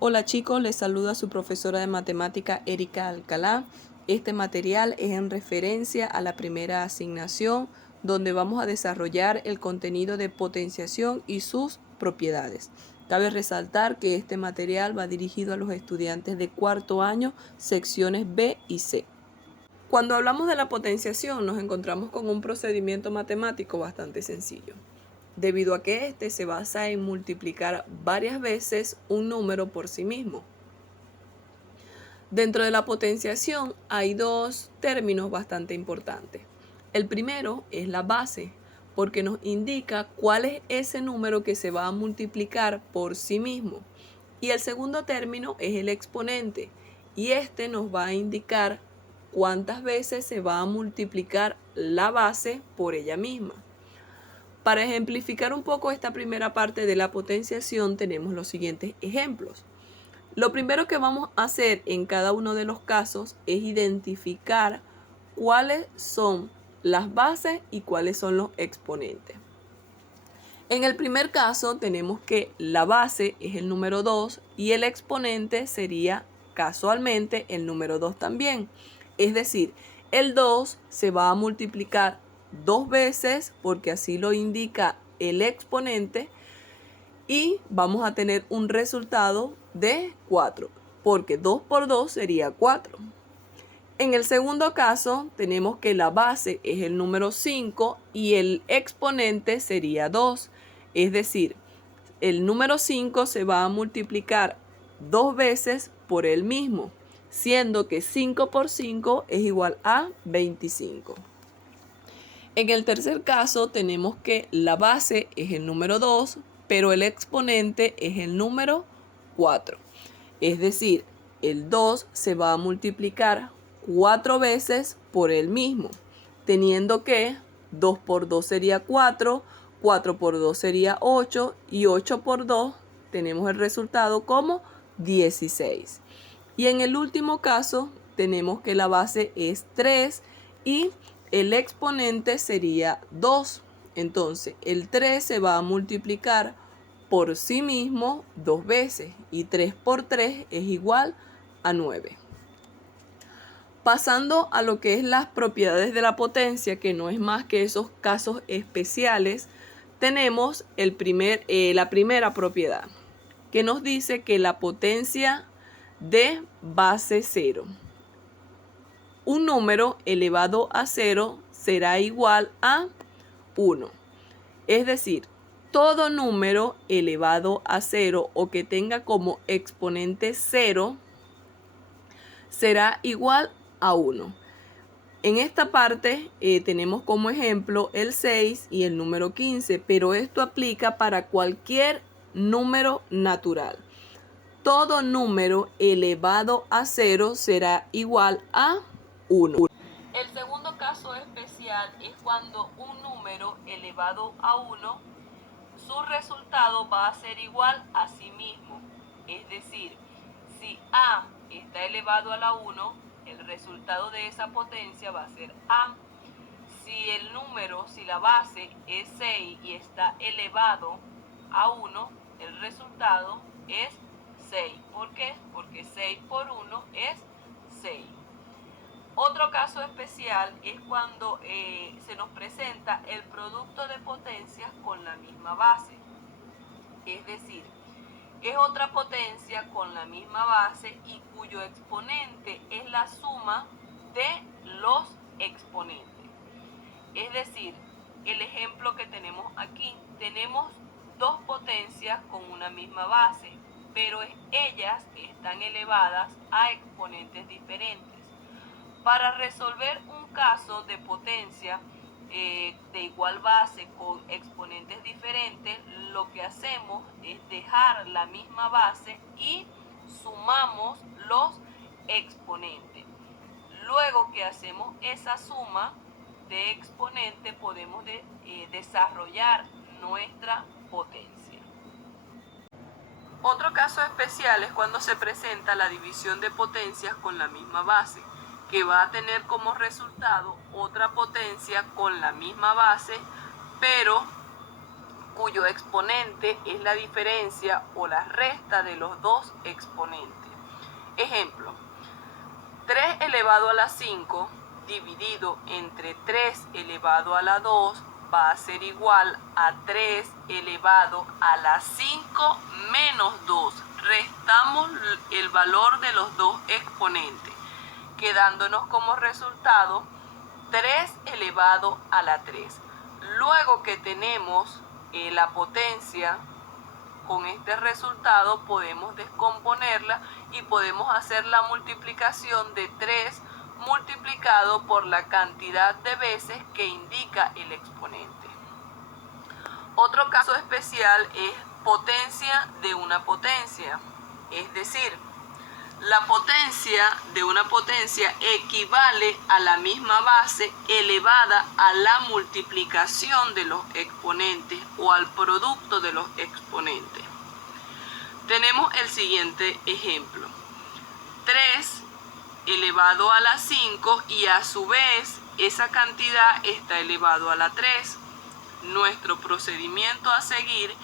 Hola chicos, les saluda su profesora de matemática Erika Alcalá. Este material es en referencia a la primera asignación donde vamos a desarrollar el contenido de potenciación y sus propiedades. Cabe resaltar que este material va dirigido a los estudiantes de cuarto año, secciones B y C. Cuando hablamos de la potenciación nos encontramos con un procedimiento matemático bastante sencillo, debido a que este se basa en multiplicar varias veces un número por sí mismo. Dentro de la potenciación hay dos términos bastante importantes. El primero es la base, porque nos indica cuál es ese número que se va a multiplicar por sí mismo. Y el segundo término es el exponente, y este nos va a indicar cuántas veces se va a multiplicar la base por ella misma. Para ejemplificar un poco esta primera parte de la potenciación tenemos los siguientes ejemplos. Lo primero que vamos a hacer en cada uno de los casos es identificar cuáles son las bases y cuáles son los exponentes. En el primer caso tenemos que la base es el número 2 y el exponente sería casualmente el número 2 también. Es decir, el 2 se va a multiplicar dos veces porque así lo indica el exponente y vamos a tener un resultado de 4 porque 2 por 2 sería 4. En el segundo caso tenemos que la base es el número 5 y el exponente sería 2. Es decir, el número 5 se va a multiplicar dos veces por el mismo, siendo que 5 por 5 es igual a 25. En el tercer caso tenemos que la base es el número 2, pero el exponente es el número 4. Es decir, el 2 se va a multiplicar 4 veces por el mismo, teniendo que 2 por 2 sería 4, 4 por 2 sería 8 y 8 por 2 tenemos el resultado como 16. Y en el último caso tenemos que la base es 3 y el exponente sería 2. Entonces el 3 se va a multiplicar por sí mismo dos veces y 3 por 3 es igual a 9. Pasando a lo que es las propiedades de la potencia, que no es más que esos casos especiales, tenemos la primera propiedad, que nos dice que la potencia de base 0. Un número elevado a 0 será igual a 1. Es decir, todo número elevado a 0 o que tenga como exponente 0 será igual a 1. En esta parte tenemos como ejemplo el 6 y el número 15, pero esto aplica para cualquier número natural. Todo número elevado a 0 será igual a 1. El segundo caso especial es cuando un número elevado a 1, su resultado va a ser igual a sí mismo. Es decir, si A está elevado a la 1, el resultado de esa potencia va a ser A. Si la base es 6 y está elevado a 1, el resultado es 6. ¿Por qué? Porque 6 por 1 es 6. Otro caso especial es cuando se nos presenta el producto de potencias con la misma base. Es decir, es otra potencia con la misma base y cuyo exponente es la suma de los exponentes. Es decir, el ejemplo que tenemos aquí, tenemos dos potencias con una misma base, pero ellas están elevadas a exponentes diferentes. Para resolver un caso de potencia de igual base con exponentes diferentes, lo que hacemos es dejar la misma base y sumamos los exponentes. Luego que hacemos esa suma de exponentes, podemos desarrollar nuestra potencia. Otro caso especial es cuando se presenta la división de potencias con la misma base, que va a tener como resultado otra potencia con la misma base, pero cuyo exponente es la diferencia o la resta de los dos exponentes. Ejemplo, 3 elevado a la 5 dividido entre 3 elevado a la 2 va a ser igual a 3 elevado a la 5 menos 2. Restamos el valor de los dos exponentes, quedándonos como resultado 3 elevado a la 3. Luego que tenemos la potencia, con este resultado podemos descomponerla y podemos hacer la multiplicación de 3 multiplicado por la cantidad de veces que indica el exponente. Otro caso especial es potencia de una potencia, es decir, la potencia de una potencia equivale a la misma base elevada a la multiplicación de los exponentes o al producto de los exponentes. Tenemos el siguiente ejemplo. 3 elevado a la 5 y a su vez esa cantidad está elevado a la 3. Nuestro procedimiento a seguir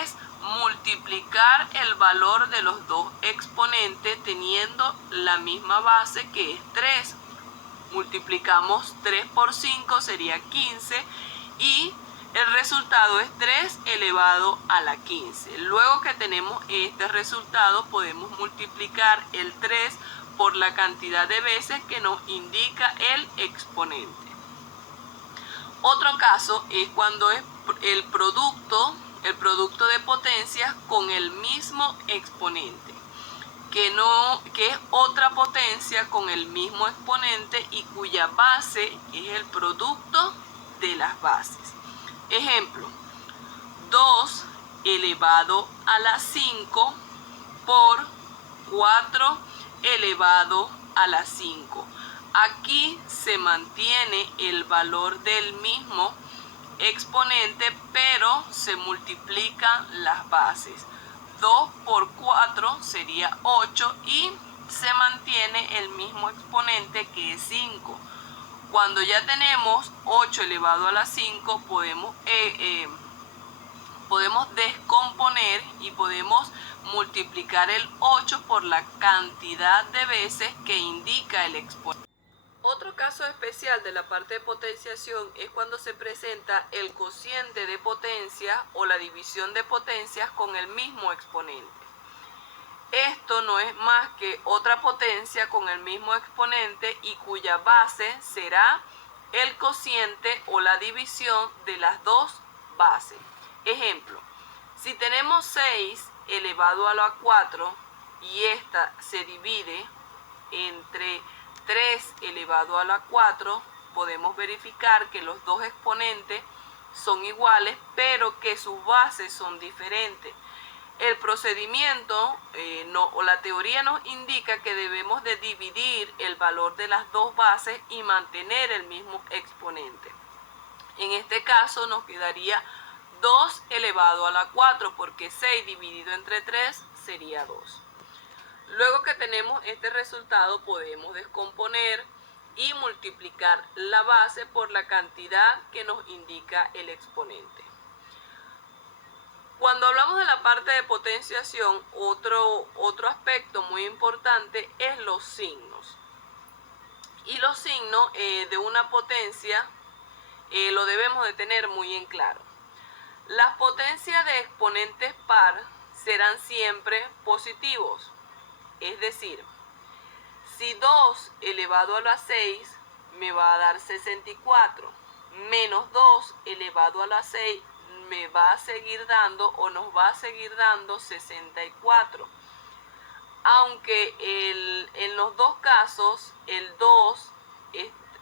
es multiplicar el valor de los dos exponentes teniendo la misma base, que es 3. Multiplicamos 3 por 5, sería 15, y el resultado es 3 elevado a la 15. Luego que tenemos este resultado, podemos multiplicar el 3 por la cantidad de veces que nos indica el exponente. Otro caso es cuando es el producto de potencias con el mismo exponente, que es otra potencia con el mismo exponente y cuya base es el producto de las bases. Ejemplo, 2 elevado a la 5 por 4 elevado a la 5. Aquí se mantiene el valor del mismo exponente, pero se multiplican las bases. 2 por 4 sería 8 y se mantiene el mismo exponente, que es 5. Cuando ya tenemos 8 elevado a la 5, podemos descomponer y podemos multiplicar el 8 por la cantidad de veces que indica el exponente. Otro caso especial de la parte de potenciación es cuando se presenta el cociente de potencia o la división de potencias con el mismo exponente. Esto no es más que otra potencia con el mismo exponente y cuya base será el cociente o la división de las dos bases. Ejemplo, si tenemos 6 elevado a la 4 y esta se divide entre 3 elevado a la 4, podemos verificar que los dos exponentes son iguales, pero que sus bases son diferentes. El procedimiento o la teoría nos indica que debemos de dividir el valor de las dos bases y mantener el mismo exponente. En este caso nos quedaría 2 elevado a la 4, porque 6 dividido entre 3 sería 2. Luego que tenemos este resultado, podemos descomponer y multiplicar la base por la cantidad que nos indica el exponente. Cuando hablamos de la parte de potenciación, otro aspecto muy importante es los signos. Y los signos de una potencia lo debemos de tener muy en claro. Las potencias de exponentes par serán siempre positivos. Es decir, si 2 elevado a la 6 me va a dar 64, menos 2 elevado a la 6 me va a seguir dando o nos va a seguir dando 64. Aunque en los dos casos el 2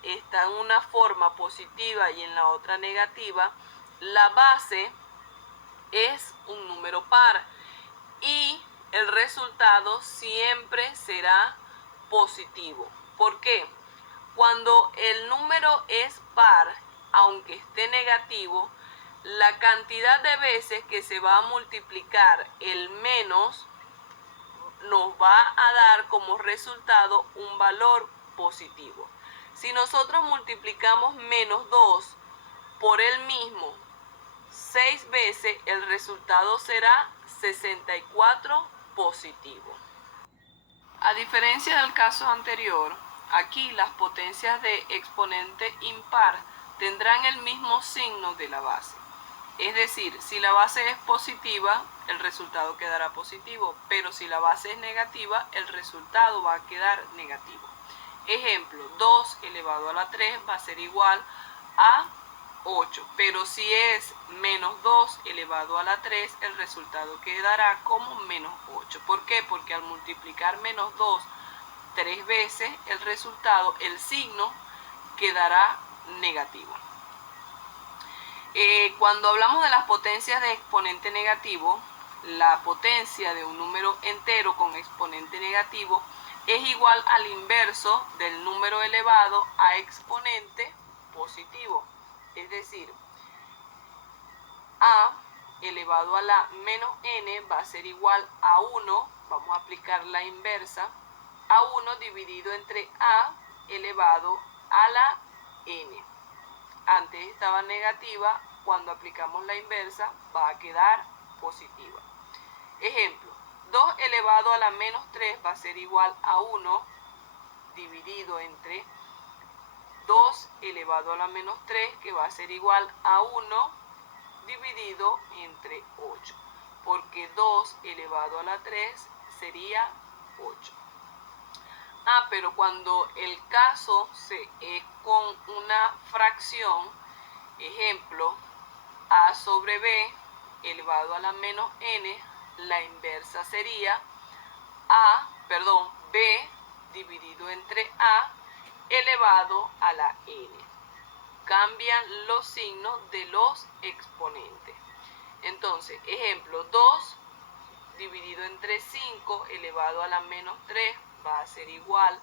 está en una forma positiva y en la otra negativa, la base es un número par y el resultado siempre será positivo. ¿Por qué? Cuando el número es par, aunque esté negativo, la cantidad de veces que se va a multiplicar el menos nos va a dar como resultado un valor positivo. Si nosotros multiplicamos menos 2 por el mismo 6 veces, el resultado será 64 positivo. A diferencia del caso anterior, aquí las potencias de exponente impar tendrán el mismo signo de la base. Es decir, si la base es positiva, el resultado quedará positivo, pero si la base es negativa, el resultado va a quedar negativo. Ejemplo, 2 elevado a la 3 va a ser igual a 8, pero si es menos 2 elevado a la 3, el resultado quedará como menos 8. ¿Por qué? Porque al multiplicar menos 2 3 veces, el resultado, el signo, quedará negativo. Cuando hablamos de las potencias de exponente negativo, la potencia de un número entero con exponente negativo es igual al inverso del número elevado a exponente positivo. Es decir, a elevado a la menos n va a ser igual a 1, vamos a aplicar la inversa, a 1 dividido entre a elevado a la n. Antes estaba negativa, cuando aplicamos la inversa va a quedar positiva. Ejemplo, 2 elevado a la menos 3 va a ser igual a 1 dividido entre 2 elevado a la menos 3, que va a ser igual a 1 dividido entre 8, porque 2 elevado a la 3 sería 8. Pero cuando el caso es con una fracción, ejemplo, a sobre b elevado a la menos n, la inversa sería b dividido entre a elevado a la n. Cambian los signos de los exponentes. Entonces, ejemplo, 2 dividido entre 5 elevado a la menos 3 va a ser igual,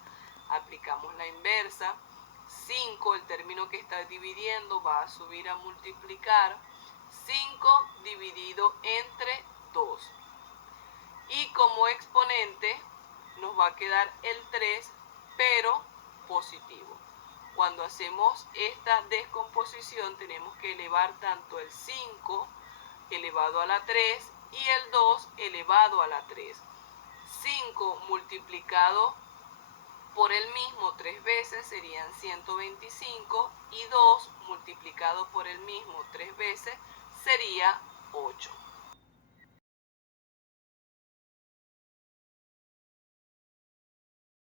aplicamos la inversa, 5, el término que está dividiendo, va a subir a multiplicar, 5 dividido entre 2. Y como exponente nos va a quedar el 3, pero positivo. Cuando hacemos esta descomposición tenemos que elevar tanto el 5 elevado a la 3 y el 2 elevado a la 3. 5 multiplicado por el mismo 3 veces serían 125 y 2 multiplicado por el mismo 3 veces sería 8.